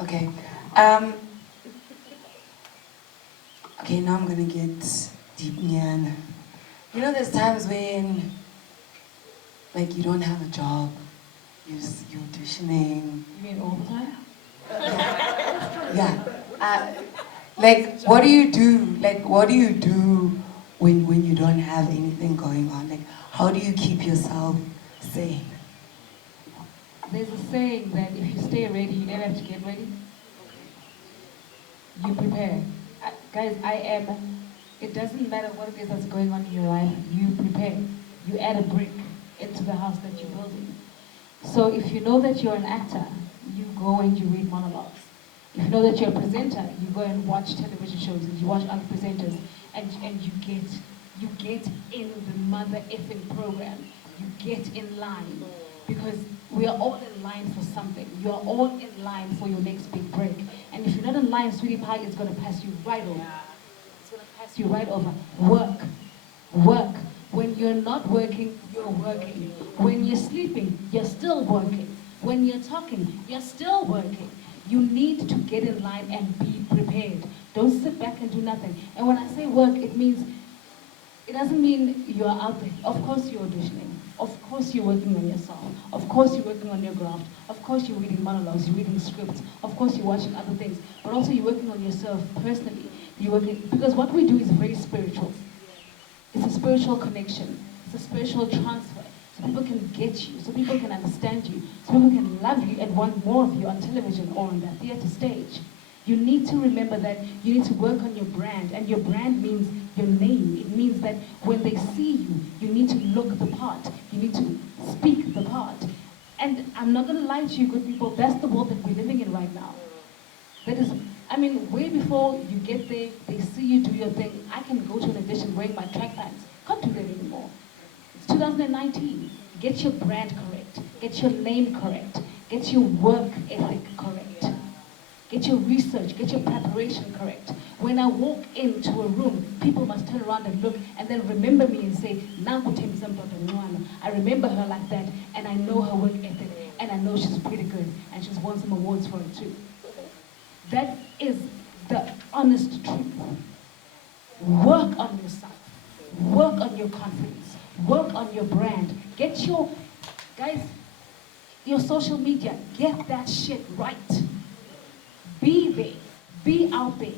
Okay. Um, okay, now I'm gonna get deep, nyan. You know, there's times when, like, you don't have a job, you're auditioning. You mean all the time? Yeah. Like, what do you do? Like, what do you do when you don't have anything going on? Like, how do you keep yourself sane? There's a saying that if you stay ready, you never have to get ready. You prepare. Guys, it doesn't matter what it is that's going on in your life, you prepare. You add a brick into the house that you're building. So if you know that you're an actor, you go and you read monologues. If you know that you're a presenter, you go and watch television shows and you watch other presenters and you get in the mother effing program. You get in line because we are all in line for something. You are all in line for your next big break. And if you're not in line, sweetie pie, it's gonna pass you right over. It's gonna pass you right over. Work. Work. When you're not working, you're working. When you're sleeping, you're still working. When you're talking, you're still working. You need to get in line and be prepared. Don't sit back and do nothing. And when I say work, it doesn't mean you're out there. Of course you're auditioning. Of course you're working on yourself. Of course you're working on your craft. Of course you're reading monologues, you're reading scripts. Of course you're watching other things. But also you're working on yourself personally. Because what we do is very spiritual. It's a spiritual connection. It's a spiritual transfer. So people can get you, so people can understand you, so people can love you and want more of you on television or on the theater stage. You need to remember that you need to work on your brand, and your brand means your name. It means that when they see you, you need to look the part. You need to speak the part. And I'm not going to lie to you, good people, that's the world that we're living in right now. That is, I mean, way before you get there, they see you do your thing. I can go to an audition wearing my track pants. Can't do that anymore. It's 2019. Get your brand correct. Get your name correct. Get your work ethic correct. Get your research, get your preparation correct. When I walk into a room, people must turn around and look and then remember me and say, Nangu Temzam. I remember her like that, and I know her work ethic, and I know she's pretty good, and she's won some awards for it too. That is the honest truth. Work on yourself. Work on your confidence. Work on your brand. Guys, your social media, get that shit right. Be there. Be out there.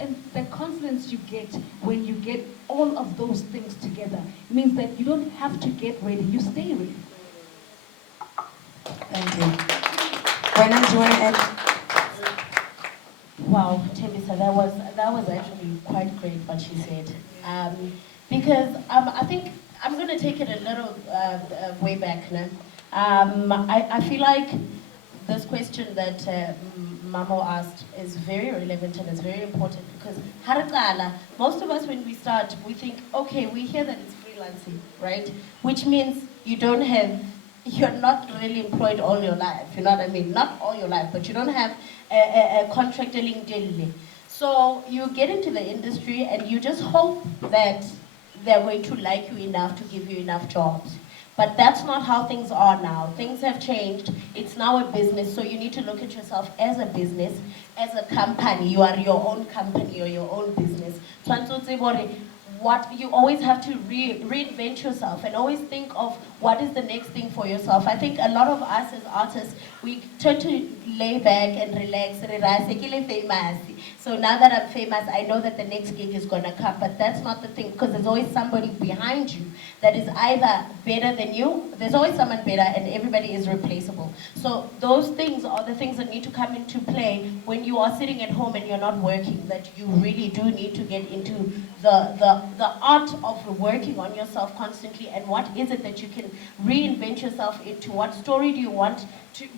And the confidence you get when you get all of those things together means that you don't have to get ready. You stay ready. Thank you. When I joined Wow, Tembisa, that was actually quite great what she said. Because I think I'm going to take it a little way back now. I feel like this question that Mamo asked is very relevant and is very important because Harakala, most of us when we start, we think, okay, we hear that it's freelancing, right? Which means you're not really employed all your life, you know what I mean? Not all your life, but you don't have a contract daily. So you get into the industry and you just hope that they're going to like you enough to give you enough jobs. But that's not how things are now. Things have changed. It's now a business, so you need to look at yourself as a business, as a company. You are your own company or your own business. So you always have to reinvent yourself and always think of what is the next thing for yourself. I think a lot of us as artists, we tend to lay back and relax. So now that I'm famous, I know that the next gig is going to come, but that's not the thing because there's always somebody behind you that is either better than you. There's always someone better and everybody is replaceable. So those things are the things that need to come into play when you are sitting at home and you're not working, that you really do need to get into the art of working on yourself constantly and what is it that you can reinvent yourself into. What story do you want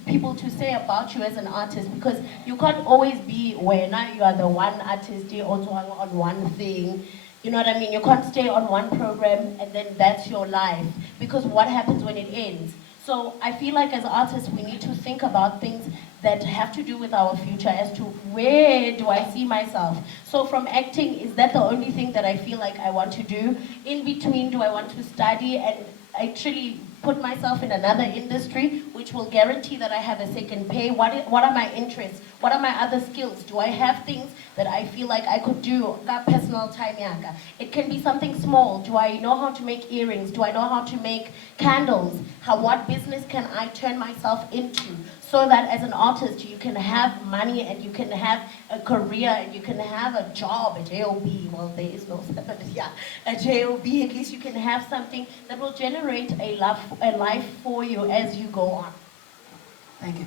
people to say about you as an artist? Because you can't always be where now you are the one artist, you also on one thing. You know what I mean? You can't stay on one program and then that's your life. Because what happens when it ends? So I feel like as artists, we need to think about things that have to do with our future as to where do I see myself. So from acting, is that the only thing that I feel like I want to do? In between, do I want to study and actually put myself in another industry which will guarantee that I have a second pay? What are my interests? What are my other skills? Do I have things that I feel like I could do? Ka personal time yaka. It can be something small. Do I know how to make earrings? Do I know how to make candles? What business can I turn myself into? So that as an artist, you can have money and you can have a career and you can have a job, a job. Well, there is no, yeah, a job. At least you can have something that will generate a life for you as you go on. Thank you.